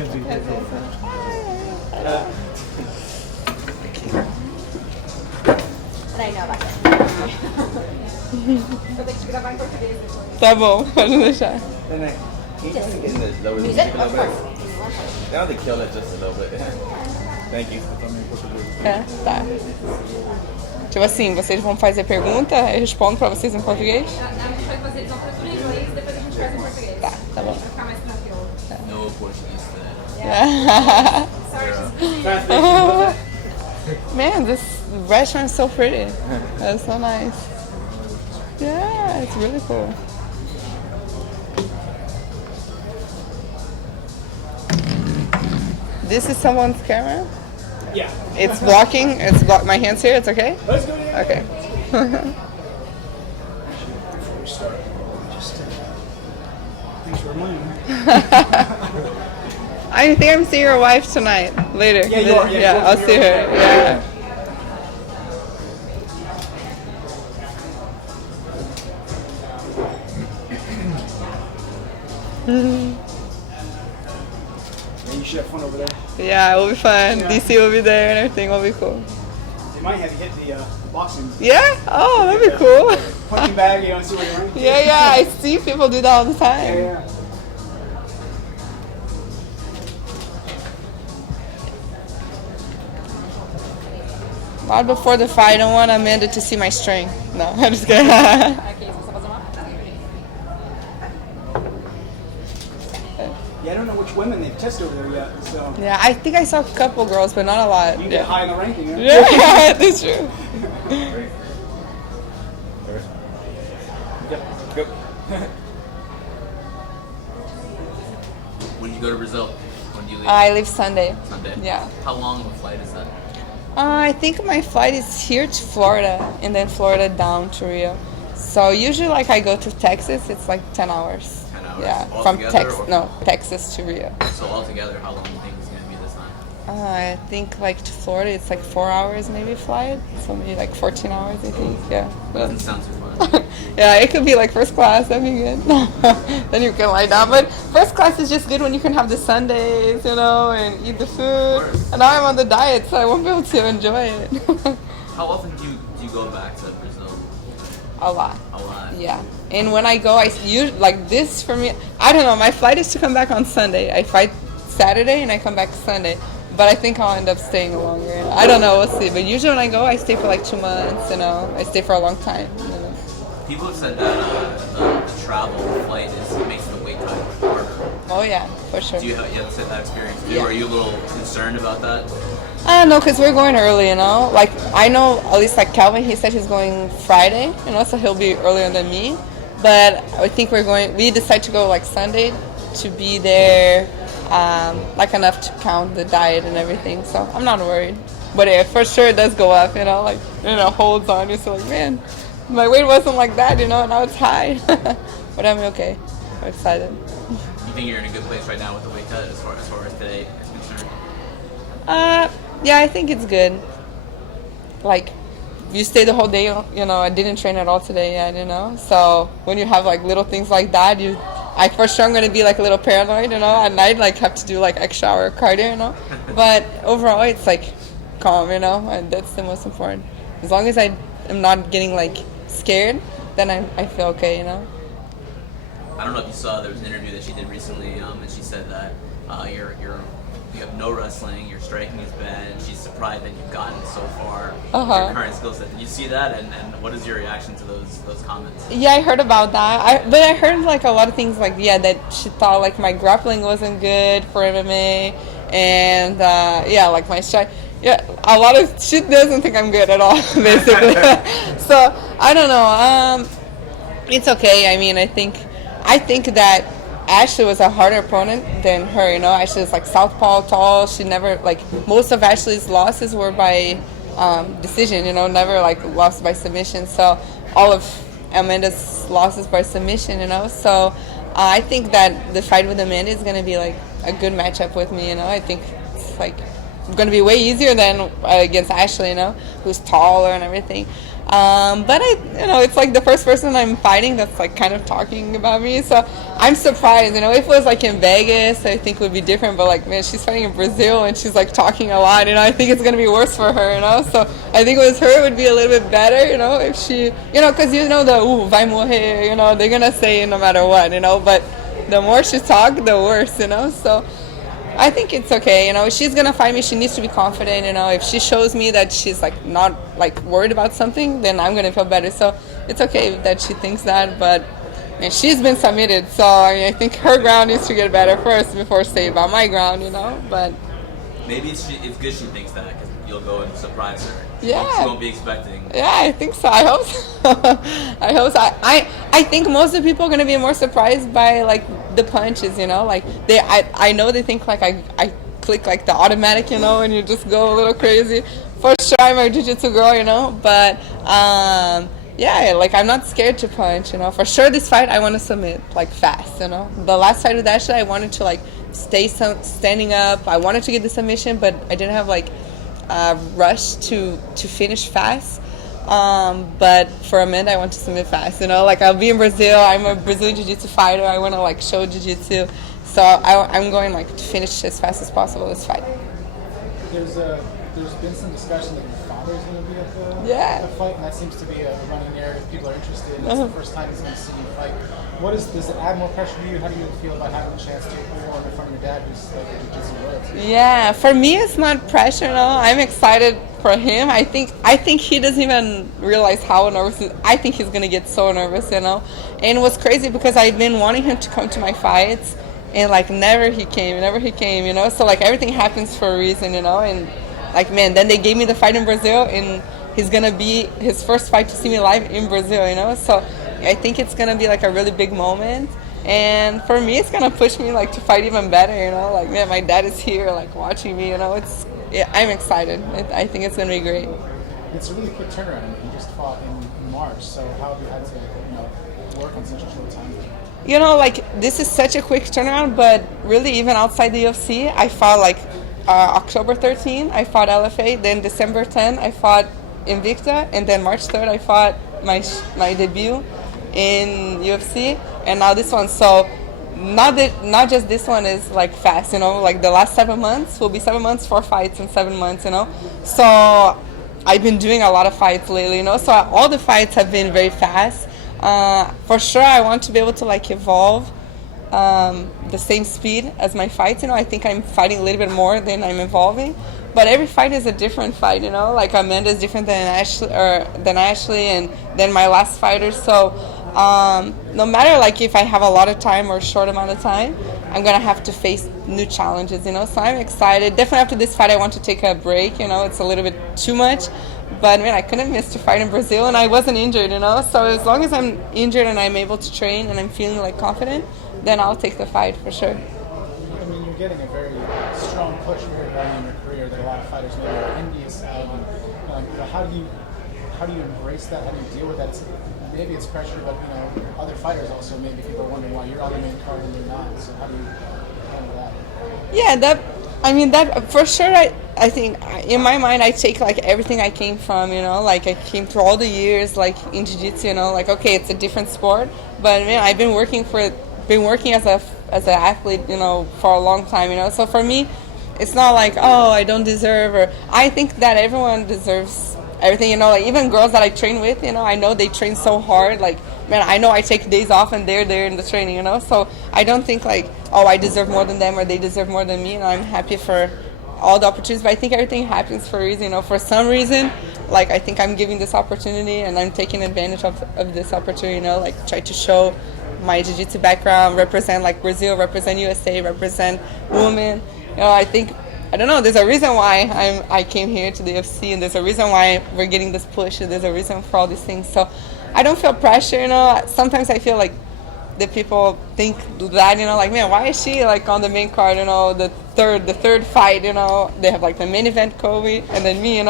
Mackenzie. Eu tenho que gravar em português depois. Tá bom, pode deixar. Now they kill it just a little bit. Thank you. É, tá. Tipo assim, vocês vão fazer pergunta, eu respondo pra vocês em português? A gente vai fazer então tudo em inglês e depois a gente faz em português. Tá bom. Vai ficar mais tranquilo. No Portuguese today. Sorry. Man, this restaurant is so pretty. That's so nice. Yeah, it's really cool. This is someone's camera? Yeah. It's blocking. My hands here. It's okay? Let's go. Okay. Before we start, just thanks for reminding me. I think I'm seeing your wife tonight. Later. Yeah, you are. Yeah, I'll see her. Yeah. Yeah, you should have fun over there. Yeah, it will be fun. Yeah. DC will be there and everything will be cool. They might have you hit the boxing Yeah? Oh, that'd be cool. punching bag. You don't see what you're wearing. Yeah, I see people do that all the time. Yeah. Not before the fight. I don't want Amanda to see my strength. No, I'm just kidding. Aqui, você precisa fazer uma. Yeah, I don't know which women they've tested over there yet. So Yeah, I think I saw a couple girls, but not a lot. you can get high in the ranking. Yeah. Yeah, that's true. Yep. Go. When do you go to Brazil? When do you leave? I leave Sunday. Sunday. Yeah. How long of a flight is that? I think my flight is here to Florida and then Florida down to Rio. So usually like I go to Texas, it's like 10 hours. 10 hours? Yeah, All from together, or- Texas to Rio. So altogether, how long do you think it's going to be this time? I think like to Florida it's like 4 hours maybe flight. So maybe like 14 hours I think, yeah. Doesn't sound too fun. Yeah, it could be like first class, that'd be good. Then you can lie down. But first class is just good when you can have the Sundays, you know, and eat the food. And now I'm on the diet, so I won't be able to enjoy it. How often do you go back to Brazil? A lot. A lot. Yeah. And when I go, I use like this for me. I don't know. My flight is to come back on Sunday. I flight Saturday and I come back Sunday. But I think I'll end up staying longer. I don't know. We'll see. But usually when I go, I stay for like 2 months. You know, I stay for a long time. You know. People have said that the travel flight makes the wait time harder. Oh yeah, for sure. Do you have said that experience too? Yeah. Are you a little concerned about that? No, because we're going early, you know. Like, I know, at least like Kelvin, he said he's going Friday, you know, so he'll be earlier than me. But I think we decide to go like Sunday to be there, like enough to count the diet and everything. So I'm not worried. But yeah, for sure it does go up, you know, like, you know, holds on you. So like, man, my weight wasn't like that, you know, now it's high. But I'm okay. I'm excited. You think you're in a good place right now with the weight cut as far as today is concerned? Yeah, I think it's good. Like, you stay the whole day, you know, I didn't train at all today yet, you know. So when you have like little things like that, I for sure I'm gonna be like a little paranoid, you know. At night, like have to do like extra hour cardio, you know. But overall, it's like calm, you know, and that's the most important. As long as I am not getting like scared, then I feel okay, you know. I don't know if you saw, there was an interview that she did recently, and she said that you have no wrestling, your striking is bad, and she's surprised that you've gotten so far with your current skill set. Did you see that, and what is your reaction to those comments? Yeah, I heard about that. But I heard like a lot of things like, yeah, that she thought like my grappling wasn't good for MMA, and yeah, like my strike. Yeah, a lot of, she doesn't think I'm good at all, basically. So, I don't know. It's okay. I mean, I think that Ashley was a harder opponent than her, you know. Ashley was like southpaw, tall. She never, like, most of Ashley's losses were by decision, you know, never like lost by submission. So all of Amanda's losses by submission, you know. So I think that the fight with Amanda is going to be like a good matchup with me, you know. I think it's like going to be way easier than against Ashley, you know, who's taller and everything. But it's like the first person I'm fighting that's like kind of talking about me. So I'm surprised. If it was like in Vegas, I think it would be different. But like, man, she's fighting in Brazil and she's like talking a lot. I think it's gonna be worse for her. So I think with her it would be a little bit better. If she, because the vai morrer. They're gonna say no matter what. But the more she talk, the worse. So. I think it's okay, if she's gonna fight me, she needs to be confident, if she shows me that she's like not like worried about something, then I'm gonna feel better. So it's okay that she thinks that, but she's been submitted, so I think her ground needs to get better first before say about my ground, but maybe it's good she thinks that, because you'll go and surprise her. Yeah. She won't be expecting. Yeah, I think so. I hope so. I hope so. I think most of the people are gonna be more surprised by like the punches, like I know they think like I click like the automatic, and you just go a little crazy. For sure, I'm a jiu-jitsu girl, but yeah, like I'm not scared to punch, For sure, this fight I want to submit like fast, The last fight with Ashley, I wanted to like standing up. I wanted to get the submission, but I didn't have like rush to finish fast. But for Amanda, I want to submit fast. Like I'll be in Brazil. I'm a Brazilian jiu-jitsu fighter. I want to like show jiu-jitsu. So I'm going like to finish as fast as possible this fight. There's been some discussion that your father is going to be at the fight, and that seems to be a running narrative. People are interested. It's the first time he's going to see you fight. Does it add more pressure to you? How do you feel about having the chance to perform in front of your dad, who's like a jiu-jitsu royalty? Yeah, for me it's not pressure. I'm excited for him. I think he doesn't even realize how nervous. I think he's gonna get so nervous, And it was crazy because I've been wanting him to come to my fights, and like never he came. So like everything happens for a reason, And like, man, then they gave me the fight in Brazil, and he's gonna be his first fight to see me live in Brazil, So I think it's gonna be like a really big moment, and for me, it's gonna push me like to fight even better, Like, man, my dad is here, like watching me, I'm excited. I think it's gonna be great. It's a really quick turnaround. You just fought in March, so how have you had to, work on such a short time? Like this is such a quick turnaround, but really even outside the UFC, I fought like October 13, I fought LFA, then December 10, I fought Invicta, and then March 3rd, I fought my debut in UFC, and now this one. So not just this one is like fast, like the last 7 months will be 7 months, 4 fights in 7 months, So I've been doing a lot of fights lately, So all the fights have been very fast. For sure, I want to be able to like evolve the same speed as my fights. I think I'm fighting a little bit more than I'm evolving. But every fight is a different fight, Like Amanda is different than Ashley, and then my last fighter. So no matter like if I have a lot of time or a short amount of time, I'm gonna have to face new challenges, So I'm excited. Definitely after this fight, I want to take a break. It's a little bit too much. But man, I couldn't miss to fight in Brazil, and I wasn't injured, So as long as I'm injured and I'm able to train and I'm feeling like confident, then I'll take the fight for sure. I mean, you're getting a very strong push here early in your career that a lot of fighters maybe are envious of. But how do you embrace that? How do you deal with that? Maybe it's pressure, but other fighters also, maybe people are wondering why you're on the main card and you're not. So how do you handle that? Yeah, that for sure. I think in my mind, I take like everything I came from, like I came through all the years, like in jiu-jitsu, like okay, it's a different sport, but man, I've been working as an athlete, for a long time, So for me, it's not like, oh, I don't deserve, or I think that everyone deserves everything, like even girls that I train with, I know they train so hard, like, man, I know I take days off and they're there in the training, So I don't think like, oh, I deserve more than them or they deserve more than me, I'm happy for all the opportunities, but I think everything happens for a reason, For some reason, like I think I'm giving this opportunity and I'm taking advantage of this opportunity, like try to show my jiu-jitsu background, represent like Brazil, represent USA, represent women. I think, I don't know, there's a reason why I came here to the UFC, and there's a reason why we're getting this push, and there's a reason for all these things. So I don't feel pressure, Sometimes I feel like the people think that, like, man, why is she like on the main card, the third fight, they have like the main event Kobe and then me,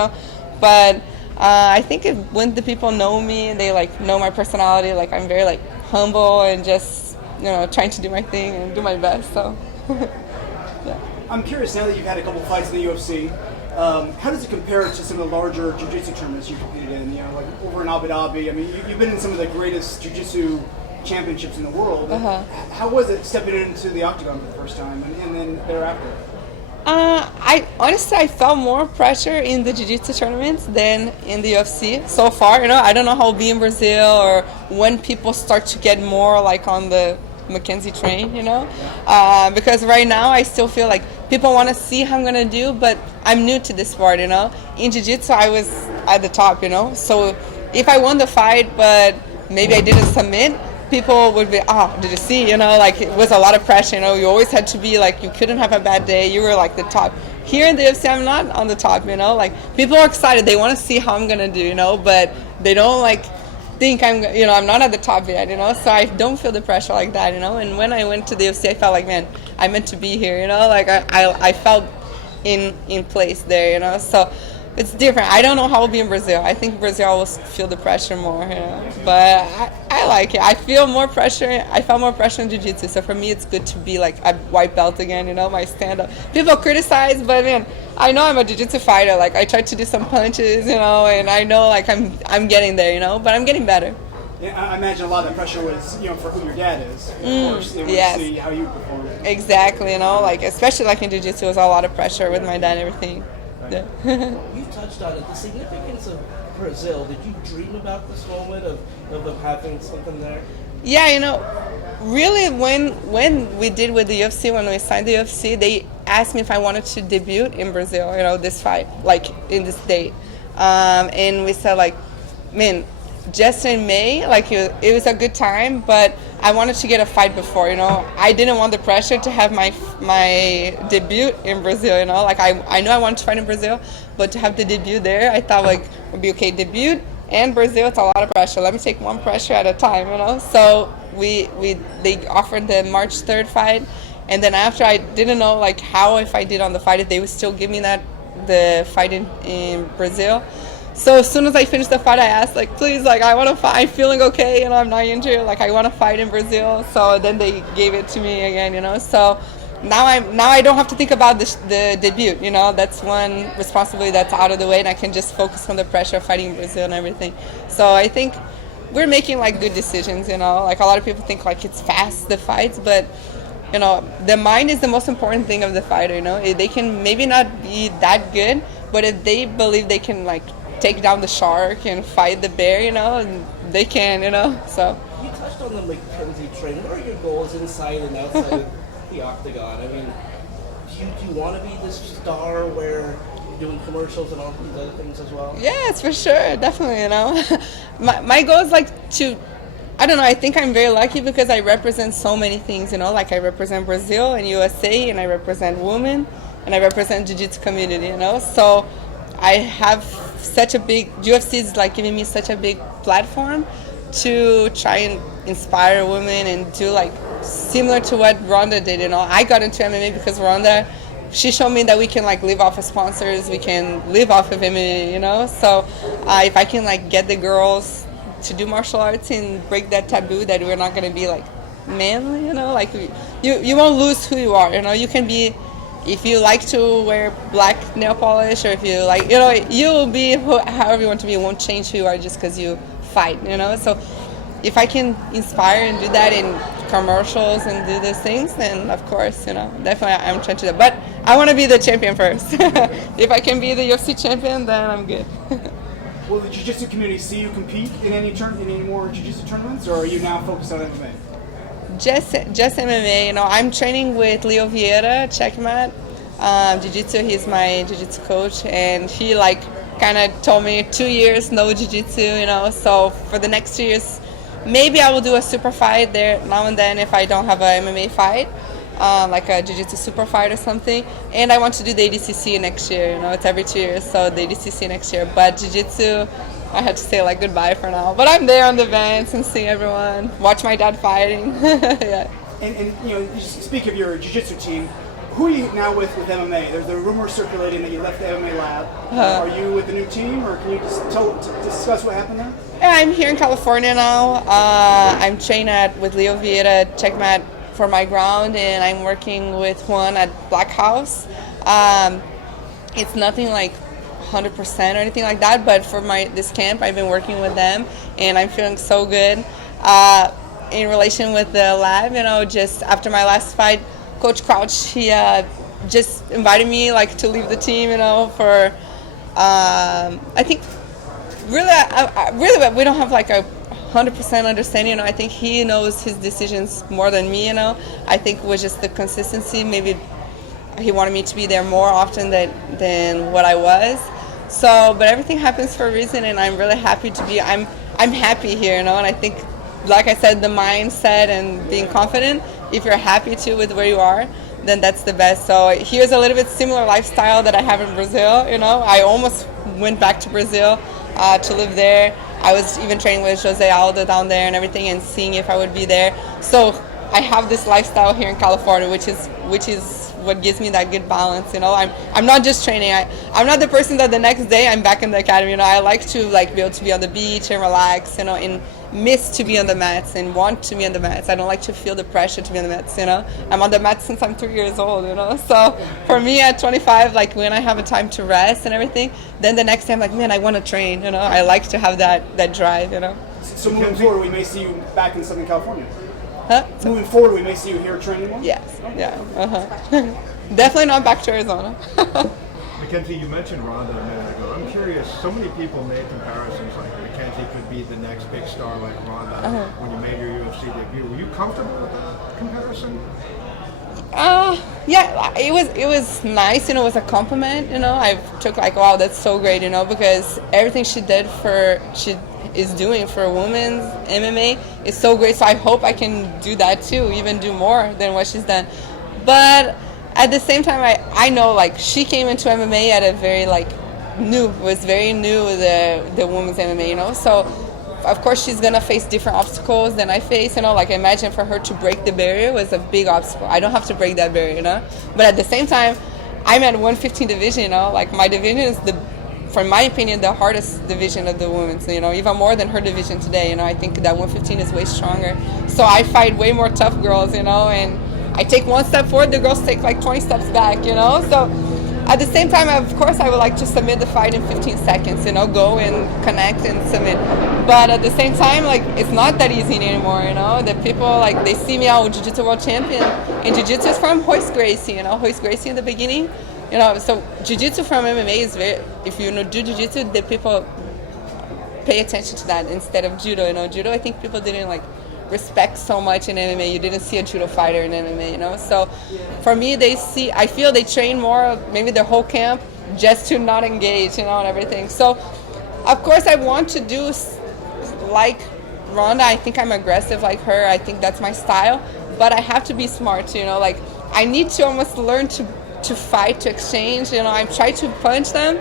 But I think when the people know me, they like know my personality, like I'm very like humble and just, trying to do my thing and do my best. So yeah. I'm curious, now that you've had a couple fights in the UFC, How does it compare to some of the larger jiu-jitsu tournaments you competed in? You know, like over in Abu Dhabi. I mean, you've been in some of the greatest jiu-jitsu championships in the world. How was it stepping into the octagon for the first time, and then thereafter? I honestly I felt more pressure in the jiu-jitsu tournaments than in the UFC so far. You know, I don't know how it'll be in Brazil or when people start to get more like on the Mackenzie train. You know, because right now I still feel like people want to see how I'm gonna do, but I'm new to this sport. You know, in jiu-jitsu I was at the top. You know, so if I won the fight, but maybe I didn't submit, people would be, did you see? You know, like it was a lot of pressure. You know, you always had to be like, you couldn't have a bad day. You were like the top. Here in the UFC, I'm not on the top. You know, like people are excited. They want to see how I'm gonna do. You know, but they don't like think I'm not at the top yet. You know, so I don't feel the pressure like that. You know, and when I went to the UFC, I felt like, man, I meant to be here. You know, like I felt in place there. You know, so. It's different. I don't know how it'll be in Brazil. I think Brazil will feel the pressure more, you know. But I like it. I feel more pressure. I felt more pressure in jiu-jitsu. So for me, it's good to be like a white belt again, you know, my stand-up. People criticize, but man, I know I'm a jiu-jitsu fighter. Like I tried to do some punches, you know, and I know like I'm getting there, you know, but I'm getting better. Yeah, I imagine a lot of that pressure was, you know, for who your dad is. Of course, they want to see how you perform. Exactly, you know, like especially like in jiu-jitsu, it was a lot of pressure with my dad and everything. Yeah. You touched on it, the significance of Brazil. Did you dream about this moment of them having something there? Yeah, you know, really when we did with the UFC, when we signed the UFC, they asked me if I wanted to debut in Brazil, you know, this fight, like in this date. And we said like, man, just in May, like it was a good time, but I wanted to get a fight before, you know. I didn't want the pressure to have my debut in Brazil, you know. Like I know I wanted to fight in Brazil, but to have the debut there, I thought like it would be okay. Debut and Brazil, it's a lot of pressure. Let me take one pressure at a time, you know. So they offered the March 3rd fight, and then after I didn't know like how if I did on the fight if they would still give me the fight in Brazil. So as soon as I finished the fight, I asked, like, please, like, I want to fight. I'm feeling okay, you know, I'm not injured. Like, I want to fight in Brazil. So then they gave it to me again, you know. So now I don't have to think about the debut, you know. That's one responsibility that's out of the way, and I can just focus on the pressure of fighting in Brazil and everything. So I think we're making, like, good decisions, you know. Like, a lot of people think, like, it's fast, the fights, but, you know, the mind is the most important thing of the fighter, you know. They can maybe not be that good, but if they believe they can, like, take down the shark and fight the bear, you know, and they can, you know, so. You touched on the Mackenzie train. What are your goals inside and outside of the octagon? I mean, do you want to be this star where you're doing commercials and all these other things as well? Yes, for sure, definitely, you know. my goal is like to, I don't know, I think I'm very lucky because I represent so many things, you know, like I represent Brazil and USA, and I represent women, and I represent jiu-jitsu community, you know, so I have such a big, UFC is like giving me such a big platform to try and inspire women and do like similar to what Ronda did, you know. I got into MMA because Ronda, she showed me that we can like live off of sponsors, we can live off of MMA, you know. So if I can like get the girls to do martial arts and break that taboo that we're not going to be like manly, you know, like you won't lose who you are, you know. You can be, if you like to wear black nail polish, or if you like, you know, you'll be however you want to be. It won't change who you are just because you fight, you know. So if I can inspire and do that in commercials and do these things, then of course, you know, definitely I'm trying to do that. But I want to be the champion first. If I can be the UFC champion, then I'm good. Will the jiu-jitsu community see you compete in any more jiu-jitsu tournaments, or are you now focused on MMA? Just MMA, you know. I'm training with Leo Vieira, Checkmat, Jiu-Jitsu. He's my Jiu-Jitsu coach, and he like kind of told me 2 years no Jiu-Jitsu, you know. So for the next 2 years, maybe I will do a super fight there now and then if I don't have a MMA fight, like a Jiu-Jitsu super fight or something. And I want to do the ADCC next year, you know. It's every 2 years, so the ADCC next year. But Jiu-Jitsu, I had to say like goodbye for now. But I'm there on the events and see everyone, watch my dad fighting. Yeah. And you know, you speak of your jiu-jitsu team. Who are you now with MMA? There's a rumor circulating that you left the MMA lab. Are you with the new team, or can you just discuss what happened there? Yeah, I'm here in California now. I'm trained with Leo Vieira, Checkmat for my ground, and I'm working with Juan at Black House. it's nothing like 100% or anything like that, but for this camp, I've been working with them, and I'm feeling so good. In relation with the lab, just after my last fight, Coach Crouch, he just invited me like to leave the team, for I think really we don't have like a 100% understanding. I think he knows his decisions more than me. I think it was just the consistency. Maybe he wanted me to be there more often than what I was. So, but everything happens for a reason, and I'm really happy to be. I'm happy here, and I think, like I said, the mindset and being confident. If you're happy too with where you are, then that's the best. So here's a little bit similar lifestyle that I have in Brazil. I almost went back to Brazil to live there. I was even training with Jose Aldo down there and everything, and seeing if I would be there. So I have this lifestyle here in California, which is what gives me that good balance. I'm not just training. I'm not the person that the next day I'm back in the academy. I like to be able to be on the beach and relax. And miss to be on the mats and want to be on the mats. I don't like to feel the pressure to be on the mats. I'm on the mats since I'm 3 years old. So for me at 25, like when I have a time to rest and everything, then the next day I'm like, man, I want to train. I like to have that drive. So moving forward, we may see you back in Southern California. Huh? Moving forward, we may see you here training more? Yes. Yeah. Definitely not back to Arizona. Mackenzie, you mentioned Ronda a minute ago. I'm curious, so many people made comparisons like Mackenzie could be the next big star like Ronda when you made your UFC debut. Were you comfortable with that comparison? Yeah, it was nice, it was a compliment, I took like, wow, that's so great, because everything she is doing for women's MMA is so great, so I hope I can do that too, even do more than what she's done. But at the same time, I know like she came into MMA at a very very new, the women's MMA, so of course she's gonna face different obstacles than I face, like imagine for her to break the barrier was a big obstacle. I don't have to break that barrier, but at the same time, I'm at 115 division, like my division is for my opinion, the hardest division of the women's, even more than her division today, I think that 115 is way stronger. So I fight way more tough girls, and I take one step forward, the girls take like 20 steps back, so at the same time, of course, I would like to submit the fight in 15 seconds, go and connect and submit. But at the same time, like, it's not that easy anymore, The people, like, they see me out Jiu-Jitsu world champion, and Jiu-Jitsu is from Royce Gracie, Royce Gracie in the beginning, so Jiu-Jitsu from MMA is very, if you do Jiu-Jitsu, the people pay attention to that instead of Judo, Judo, I think people didn't, like, respect so much in MMA. You didn't see a Judo fighter in MMA, So for me, I feel they train more, maybe their whole camp, just to not engage, and everything. So, of course, I want to do like Ronda. I think I'm aggressive like her. I think that's my style. But I have to be smart, like I need to almost learn to fight, to exchange, I try to punch them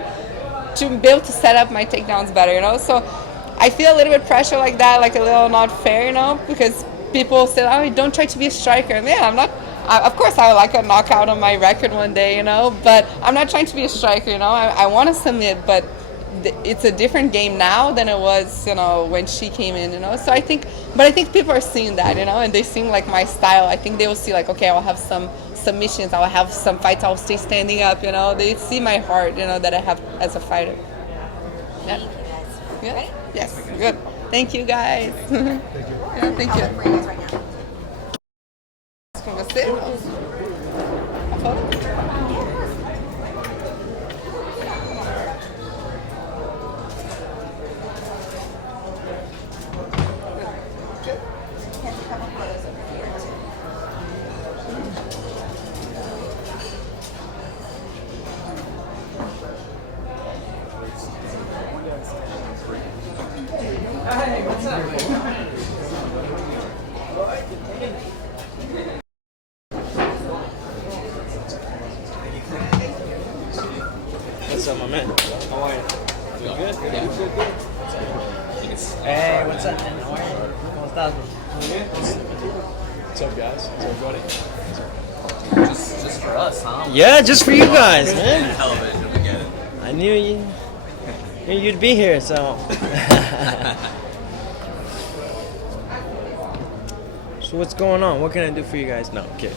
to be able to set up my takedowns better, So I feel a little bit pressure like that, like a little not fair, because people say, oh, don't try to be a striker. And yeah, I'm not. Of course, I would like a knockout on my record one day, but I'm not trying to be a striker, I want to submit, but it's a different game now than it was, when she came in, So I think people are seeing that, and they seeing like my style. I think they will see like, okay, I'll have some submissions, I'll have some fights, I'll stay standing up, They see my heart, that I have as a fighter. Yeah. Good? Ready? Yes, good. Thank you, guys. Thank you. Yeah, thank you. I'll look for you guys right now. Com você? A foto? Hey, what's up? What's up, my man? How are you? Doing good? Yeah. Good. Hey, what's up, man? How are you? ¿Cómo estás, bro? What's up, guys? What's up, buddy? Just for us, huh? Yeah, just for you guys, man. Television, we get it. I knew you'd be here, so. So what's going on? What can I do for you guys? No, I'm kidding.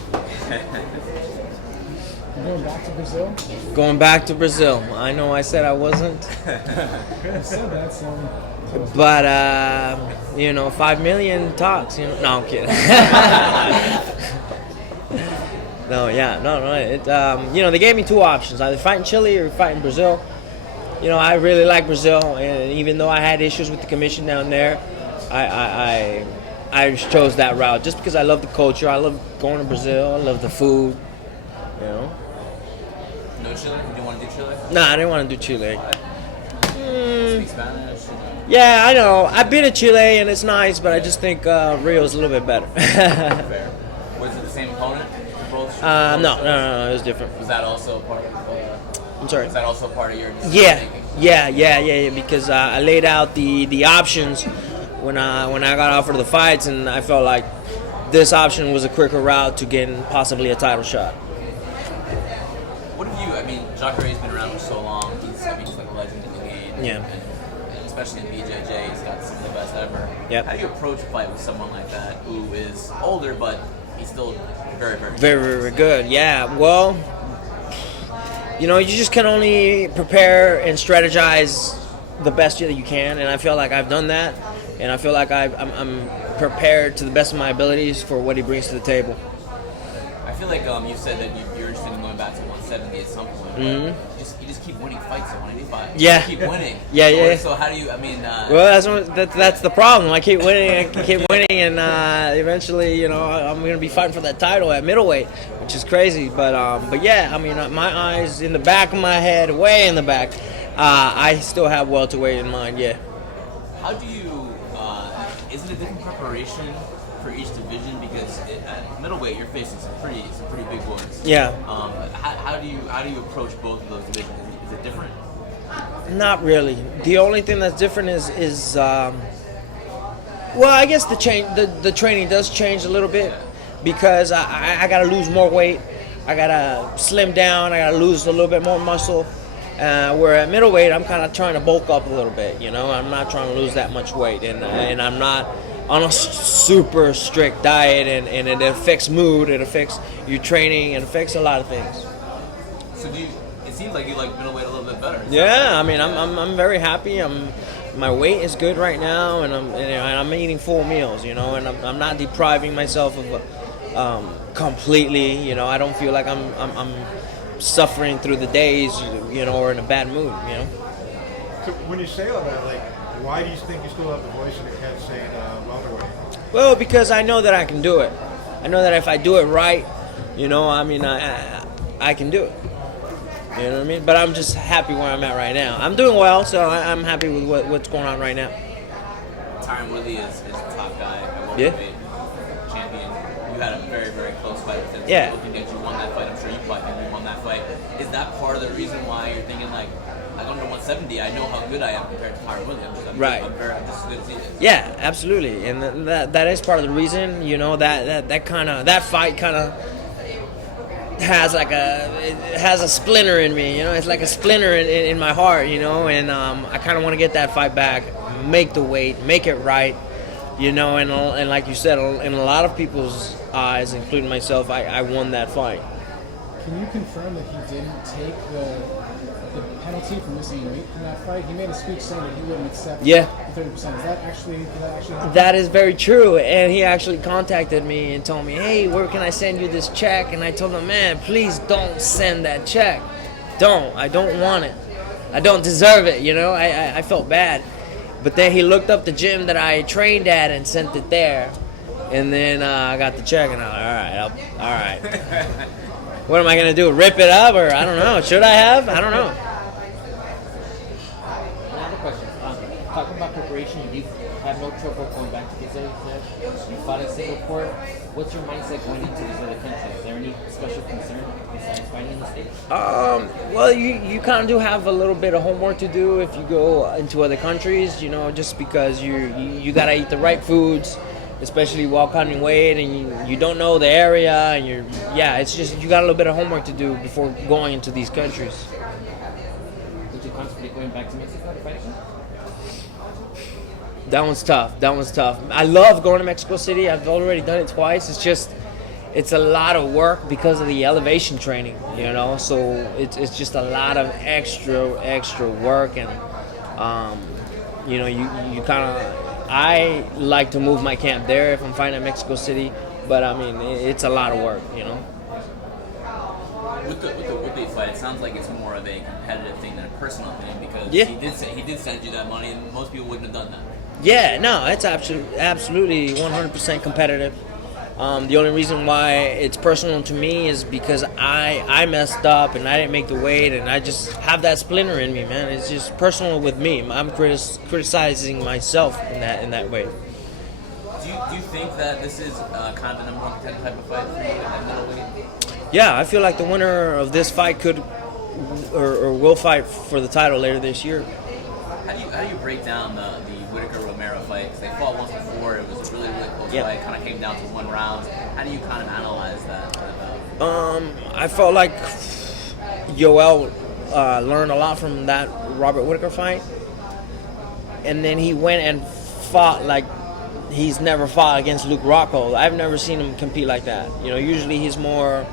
Going back to Brazil? Going back to Brazil. I know I said I wasn't, You said that, so. but 5 million talks. No, I'm kidding. No. They gave me two options: either fight in Chile or fight in Brazil. I really like Brazil, and even though I had issues with the commission down there, I chose that route just because I love the culture. I love going to Brazil. I love the food. No Chile? You didn't want to do Chile? Nah, I didn't want to do Chile. Speak Spanish? Yeah, I know. I've been to Chile and it's nice, but I just think Rio's a little bit better. Fair. Was it the same opponent for both? No, it was different. Was that also part of? I'm sorry. Was that also part of your decision making? Yeah. Because I laid out the options when I got offered the fights, and I felt like this option was a quicker route to getting possibly a title shot. What have you? I mean, Jacare's been around for so long. He's like a legend in the game. Yeah. And especially in BJJ, he's got some of the best ever. Yep. How do you approach a fight with someone like that who is older, but he's still very, very Very, very good. Yeah. Well, you just can only prepare and strategize the best that you can, and I feel like I've done that, and I feel like I'm prepared to the best of my abilities for what he brings to the table. I feel like you said that you're interested in going back to 170 at some point. But you just keep winning fights at 185. Yeah. You keep winning. Yeah. So how do you? I mean. Well, that's the problem. I keep winning, and eventually, I'm gonna be fighting for that title at middleweight, which is crazy. But yeah, I mean, my eyes in the back of my head, way in the back. I still have welterweight in mind. Yeah. How do you? Is it a different preparation for each division? Because at middleweight, you're facing some pretty big boys. Yeah. How do you approach both of those divisions? Is it different? Not really. The only thing that's different is well, I guess the training does change a little bit because I gotta lose more weight. I gotta slim down. I gotta lose a little bit more muscle. Where at middleweight, I'm kind of trying to bulk up a little bit. I'm not trying to lose that much weight, and I'm not on a super strict diet, and it affects mood, it affects your training, it affects a lot of things. So it seems like you like middleweight a little bit better. Yeah, I mean, I'm very happy. My weight is good right now, and I'm eating full meals, and I'm not depriving myself of completely. I don't feel like I'm suffering through the days, or in a bad mood, So when you say all that, like, why do you think you still have the voice in your head saying welterweight? Well, because I know that I can do it. I know that if I do it right, I can do it. You know what I mean? But I'm just happy where I'm at right now. I'm doing well, so I'm happy with what's going on right now. Tyron Woodley is the top guy at welterweight, champion. You had a very, very close fight with him. Yeah. Looking at you won that fight, I'm sure you won that fight. Is that part of the reason why you're thinking like under 170? I know how good I am compared to Tyron Woodley. I'm just good to see this. Yeah, absolutely, and that is part of the reason. That fight kind of has has a splinter in me. It's like a splinter in my heart. And I kind of want to get that fight back, make the weight, make it right. And like you said, in a lot of people's eyes, including myself, I won that fight. Can you confirm that he didn't take the penalty for missing weight in that fight? He made a speech saying that he wouldn't accept the 30%. Did that actually happen? That is very true, and he actually contacted me and told me, hey, where can I send you this check? And I told him, man, please don't send that check. I don't want it. I don't deserve it, I felt bad. But then he looked up the gym that I trained at and sent it there. And then I got the check, and I was like, all right. What am I going to do, rip it up? Or I don't know. Should I have? I don't know. Another question. Talking about preparation, you've had no trouble going back to Brazil. You fought in Singapore. What's your mindset going into these other countries? Is there any special concern besides fighting in the States? Well, you kind of do have a little bit of homework to do if you go into other countries, just because you got to eat the right foods, especially while cutting weight, and you don't know the area, and it's just you got a little bit of homework to do before going into these countries. Would you contemplate going back to Mexico to fight again? That one's tough. I love going to Mexico City. I've already done it twice. It's just it's a lot of work because of the elevation training, you know. So it's just a lot of extra work, and you know, you kind of, I like to move my camp there if I'm fighting at Mexico City, but I mean, it's a lot of work, you know. With the Woodley fight, it sounds like it's more of a competitive thing than a personal thing, because Yeah. he did send you that money, and most people wouldn't have done that. Yeah, no, it's absolutely 100% competitive. The only reason why it's personal to me is because I messed up and I didn't make the weight, and I just have that splinter in me, man. It's just personal with me. I'm criticizing myself in that way. Do you think that this is kind of the number one contender type of fight for you at middleweight? Yeah, I feel like the winner of this fight could or will fight for the title later this year. How do you break down the Whitaker-Romero fight? Because they fought once before. It was a really close fight. Kind of came down to one round. How do you kind of analyze that? I felt like Yoel learned a lot from that Robert Whitaker fight, and then he went and fought like he's never fought against Luke Rockhold. I've never seen him compete like that. You know, usually he's more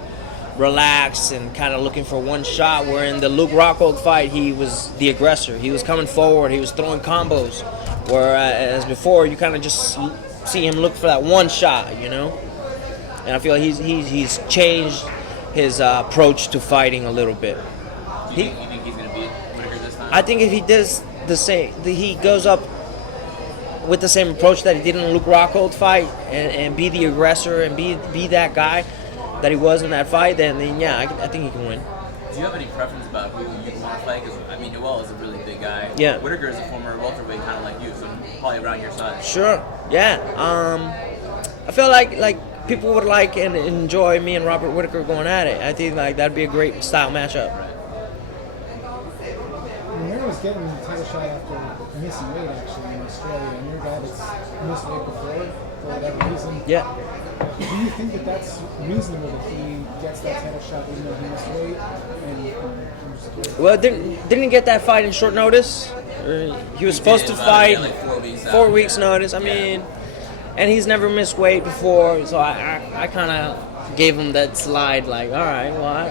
relaxed and kind of looking for one shot, where in the Luke Rockhold fight, he was the aggressor. He was coming forward. He was throwing combos, whereas before, you kind of just see him look for that one shot, you know? And I feel like he's changed his approach to fighting a little bit. You think he's going to beat Whitaker this time? I think if he does the same, he goes up with the same approach that he did in the Luke Rockhold fight, and be the aggressor and be that guy that he was in that fight, then yeah, I think he can win. Do you have any preference about who you want to fight? Because, I mean, Yoel is a really big guy. Yeah. Whitaker is a former welterweight, kind of like you, so probably around your size. Sure, yeah. I feel like people would like and enjoy me and Robert Whitaker going at it. I think like that'd be a great style matchup. Romero was getting the title shot after missing weight actually in Australia, and you're a guy that's missed weight before for whatever reason. Yeah. Do you think that that's reasonable that he gets that title shot even though he missed weight? Well, didn't he get that fight in short notice? He was supposed to fight like 4 weeks 4 weeks notice. I mean, and he's never missed weight before, so I kind of gave him that slide. Like, all right, well,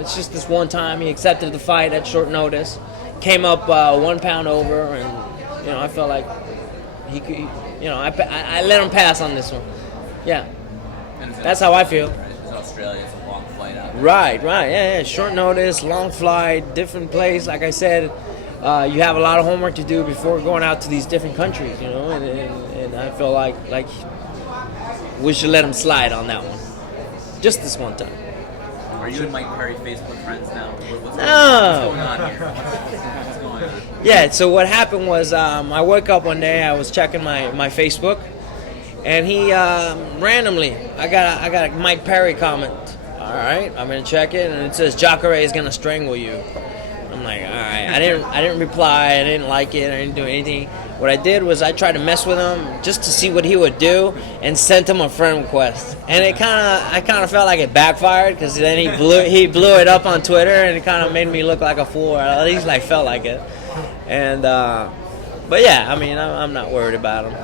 it's just this one time he accepted the fight at short notice, came up 1 pound over, and I felt like he could. I let him pass on this one. Yeah, that's how I feel. It's Australia. It's a long flight out there. Right, yeah. Short notice, long flight, different place. Like I said, you have a lot of homework to do before going out to these different countries, and I feel like we should let him slide on that one. Just this one time. Are you and Mike Perry Facebook friends now? What's No. going on here? What's going on? Yeah, so what happened was I woke up one day, I was checking my Facebook, and he randomly, I got a Mike Perry comment. All right, I'm gonna check it, and it says Jacare is gonna strangle you. I'm like, all right. I didn't reply. I didn't like it. I didn't do anything. What I did was I tried to mess with him just to see what he would do, and sent him a friend request. And I kind of felt like it backfired, because then he blew it up on Twitter, and it kind of made me look like a fool, or at least felt like it. And but yeah, I mean, I'm not worried about him.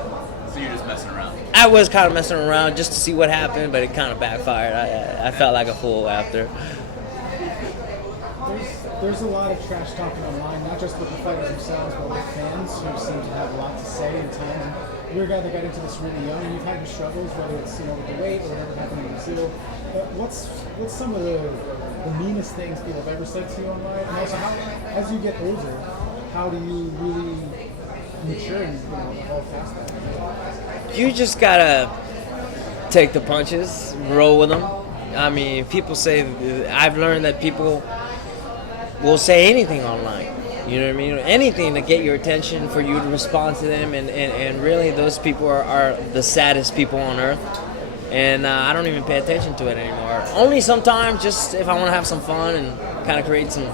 So you're just messing around? I was kind of messing around just to see what happened, but it kind of backfired. I felt like a fool after. There's a lot of trash talking online, not just with the fighters themselves, but with fans who seem to have a lot to say in times. You're a guy that got into this really young, and you've had your struggles, whether it's with the weight or whatever happened in Brazil. What's some of the meanest things people have ever said to you online? And also, as you get older, how do you really mature and evolve past that? You just gotta take the punches, roll with them. I mean, people say, I've learned that people will say anything online. You know what I mean? Anything to get your attention, for you to respond to them, and really those people are the saddest people on earth. And I don't even pay attention to it anymore. Only sometimes, just if I want to have some fun and kind of create some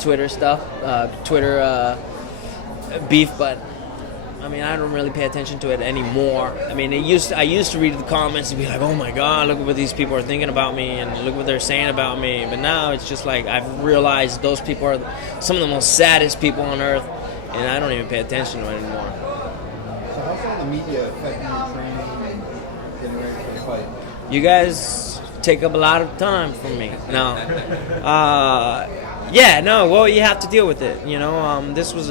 Twitter stuff, Twitter beef, but I mean, I don't really pay attention to it anymore. I mean, I used to read the comments and be like, oh my God, look at what these people are thinking about me, and look what they're saying about me. But now it's just like, I've realized those people are some of the most saddest people on earth, and I don't even pay attention to it anymore. So how's all the media affecting your training and getting ready for the fight? you guys take up a lot of time from me. No. Well, you have to deal with it. This was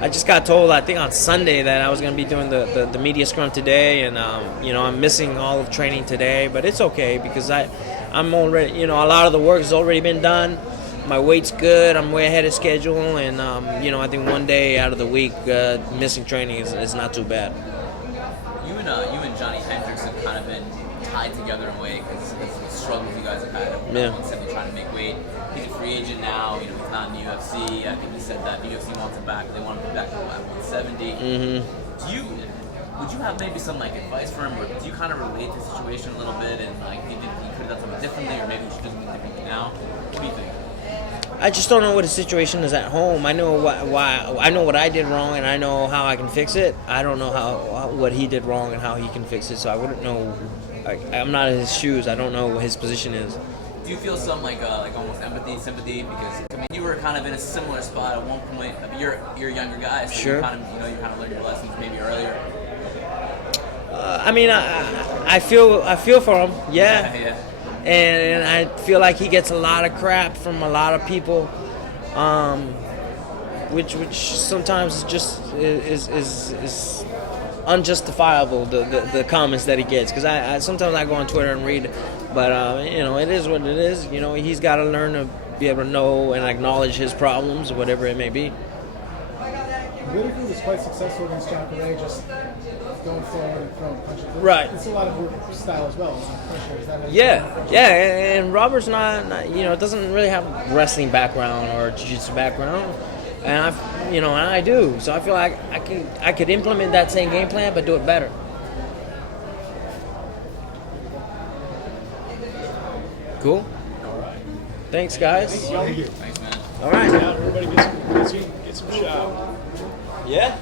I just got told, I think on Sunday, that I was going to be doing the media scrum today, and I'm missing all of training today, but it's okay because I'm already, a lot of the work has already been done. My weight's good. I'm way ahead of schedule, and I think one day out of the week missing training is not too bad. You and Johnny Hendricks have kind of been tied together in a way because of the struggles you guys have had. Constantly trying to make weight. He's a free agent now. He's not in the UFC. I think he said that the UFC wants him back. They want him back at 170. Mm-hmm. Would you have maybe some advice for him, or do you kind of relate to the situation a little bit and do you think he could have done something differently, or maybe he should just be different now? What do you think? I just don't know what the situation is at home. I know why I know what I did wrong, and I know how I can fix it. I don't know what he did wrong and how he can fix it, so I wouldn't know. I'm not in his shoes. I don't know what his position is. Do you feel some almost empathy, sympathy? Because you were kind of in a similar spot at one point. You're a younger guy, so sure. You kind of learned your lessons maybe earlier. I feel for him. Yeah. And I feel like he gets a lot of crap from a lot of people, which sometimes is unjustifiable. The comments that he gets, because I sometimes I go on Twitter and read, but it is what it is. He's got to learn to be able to know and acknowledge his problems, whatever it may be. Whitaker was quite successful against John Correa, just going forward and throwing punches. Right. It's a lot of your style as well. And Robert's not doesn't really have a wrestling background or jiu-jitsu background, and I do. So I feel like I could implement that same game plan, but do it better. Cool. All right. Thanks, guys. Thank you. Thanks, man. All right. Yeah, everybody get some shot. Yeah.